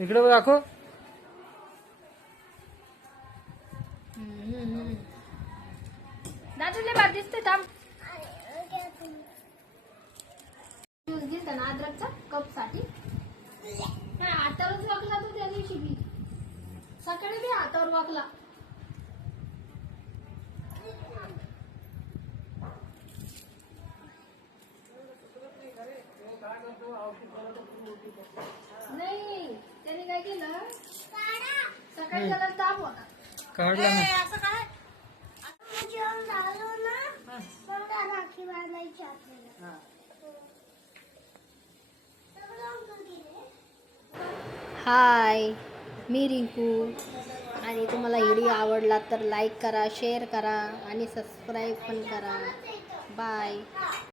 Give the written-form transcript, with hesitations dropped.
इकडे बघ दाखव. दादूले बार दिसते थांब. ज्यूस घेता ना अद्रकचा कप साठी. नाही हातावरच वाकला तो त्या दिवशी बी. सकाळी बी हातावर वाकला. नाही त्याने काय केलं सकाळी त्याला ताप होता. काढला ना. असं काय जेवण झालं ना मग राखी बांधायची आपल्याला. हाय मी रिंकू आणि तुम्हाला व्हिडिओ आवडला तर लाईक करा शेअर करा आणि सबस्क्राईब पण करा. बाय.